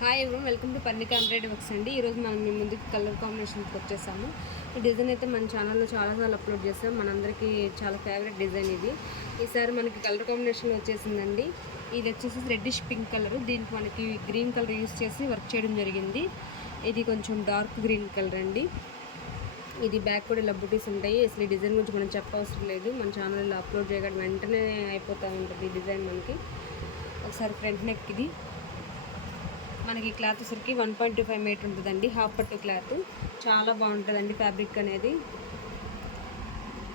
Hi ఎవరు welcome to Parnika embroidery works అండి. ఈరోజు మనం మీ ముందుకు కలర్ కాంబినేషన్కి వచ్చేసాము. ఈ డిజైన్ అయితే మన ఛానల్లో చాలాసార్లు అప్లోడ్ చేస్తాం. మనందరికీ చాలా ఫేవరెట్ డిజైన్ ఇది. ఈసారి మనకి కలర్ కాంబినేషన్ వచ్చేసిందండి. ఇది వచ్చేసి రెడ్డిష్ పింక్ కలర్. దీనికి మనకి గ్రీన్ కలర్ యూస్ చేసి వర్క్ చేయడం జరిగింది. ఇది కొంచెం డార్క్ గ్రీన్ కలర్ అండి. ఇది బ్యాక్ కూడా ఇలా బుటీస్ ఉంటాయి. అసలు ఈ డిజైన్ గురించి మనం చెప్పవసరం లేదు. మన ఛానల్లో అప్లోడ్ చేయడం వెంటనే అయిపోతూ ఉంటుంది ఈ డిజైన్ మనకి. ఒకసారి ఫ్రంట్ నెక్ ఇది మనకి క్లాత్ వచ్చరికి 1.25 మీటర్ ఉంటుందండి. హాఫ్ పట్టు క్లాత్ చాలా బాగుంటుందండి. ఫ్యాబ్రిక్ అనేది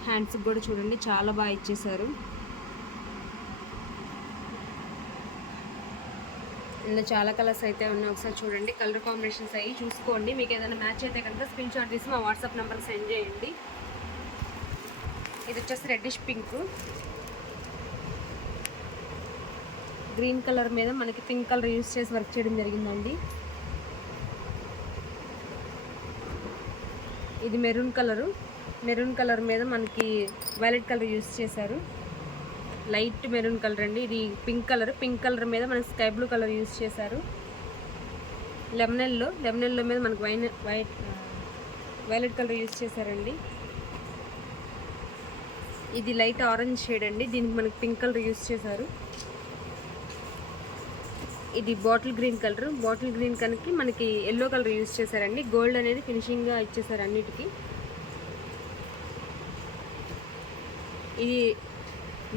హ్యాండ్స్కి కూడా చూడండి చాలా బాగా ఇచ్చేసారు. ఇందులో చాలా కలర్స్ అయితే ఉన్నాయి. ఒకసారి చూడండి కలర్ కాంబినేషన్స్ అయ్యి చూసుకోండి. మీకు ఏదైనా మ్యాచ్ అయితే కనుక స్క్రీన్ షాట్ తీసి మా వాట్సాప్ నెంబర్కి సెండ్ చేయండి. ఇది వచ్చేసి రెడ్డిష్ పింక్, గ్రీన్ కలర్ మీద మనకి పింక్ కలర్ యూస్ చేసి వర్క్ చేయడం జరిగిందండి. ఇది మెరూన్ కలరు. మెరూన్ కలర్ మీద మనకి వైలెట్ కలర్ యూస్ చేశారు. లైట్ మెరూన్ కలర్ అండి. ఇది పింక్ కలర్. పింక్ కలర్ మీద మనకి స్కై బ్లూ కలర్ యూస్ చేశారు. లెమనెల్లో మీద మనకి వైలెట్ కలర్ యూస్ చేశారండి. ఇది లైట్ ఆరెంజ్ షేడ్ అండి. దీనికి మనకి పింక్ కలర్ యూస్ చేశారు. ఇది bottle green colour. Bottle green కనుక మనకి ఎల్లో కలర్ యూజ్ చేశారండి. గోల్డ్ అనేది ఫినిషింగ్గా ఇచ్చేసారు అన్నిటికీ. ఇది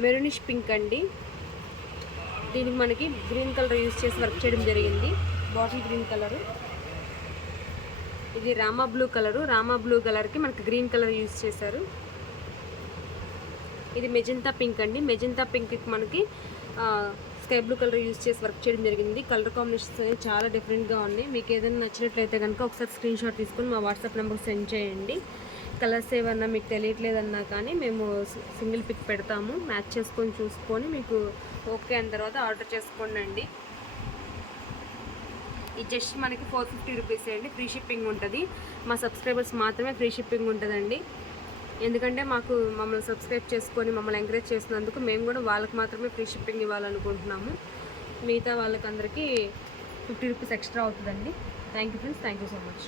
మెరూనిష్ పింక్ అండి. దీనికి మనకి గ్రీన్ కలర్ యూజ్ చేసి వర్క్ చేయడం జరిగింది. Bottle green colour. ఇది Rama blue colour. Rama blue కలర్కి మనకి గ్రీన్ కలర్ యూజ్ చేశారు. ఇది మెజంతా పింక్ అండి. మెజంతా పింక్కి మనకి స్కై బ్లూ కలర్ యూజ్ చేసి వర్క్ చేయడం జరిగింది. కలర్ కాంబినేషన్స్ అనేవి చాలా డిఫరెంట్గా ఉన్నాయి. మీకు ఏదైనా నచ్చినట్లయితే కనుక ఒకసారి స్క్రీన్ షాట్ తీసుకొని మా వాట్సాప్ నెంబర్కి సెండ్ చేయండి. కలర్స్ ఏమన్నా మీకు తెలియట్లేదన్నా కానీ మేము సింగిల్ పిక్ పెడతాము. మ్యాచ్ చేసుకొని చూసుకొని మీకు ఓకే అయిన తర్వాత ఆర్డర్ చేసుకోండి అండి. ఇది జస్ట్ మనకి 450 రూపీస్ అండి. ఫ్రీ షిప్పింగ్ ఉంటుంది. మా సబ్స్క్రైబర్స్ మాత్రమే ఫ్రీ షిప్పింగ్ ఉంటుందండి. ఎందుకంటే మమ్మల్ని సబ్స్క్రైబ్ చేసుకొని మమ్మల్ని ఎంకరేజ్ చేసినందుకు మేము కూడా వాళ్ళకి మాత్రమే ఫ్రీ షిప్పింగ్ ఇవ్వాలనుకుంటున్నాము. మిగతా వాళ్ళకందరికీ 50 రూపీస్ ఎక్స్ట్రా అవుతుందండి. Thank you friends. Thank you so much.